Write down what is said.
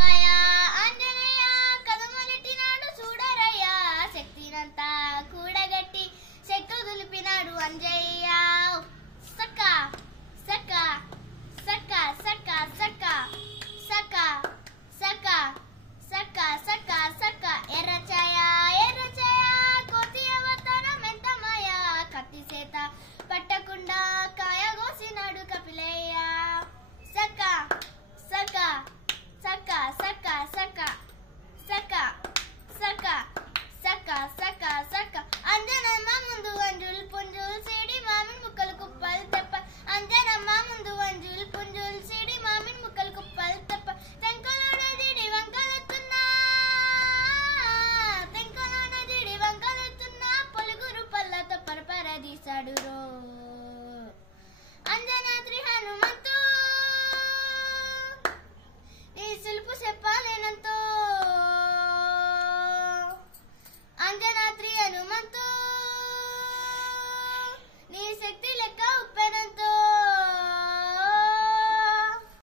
కాయ ఆంజనేయ కదమలెట్టినాడు చూడరయ్యా శక్తినంతా కూడగట్టి శక్తు దులిపినాడు అంజయ్య సక్క సక్క సక్క సక్క సక్క సక్క సక్క సక్క సక్క సక్క ఎర్రచాయ ఎర్రచాయ కోతి అవతారం ఎంత మాయా కత్తి చేత పట్టకుండా కాయ కోసినాడు కపిలయ్య సక్క సక్క సక్క సక్క సక్క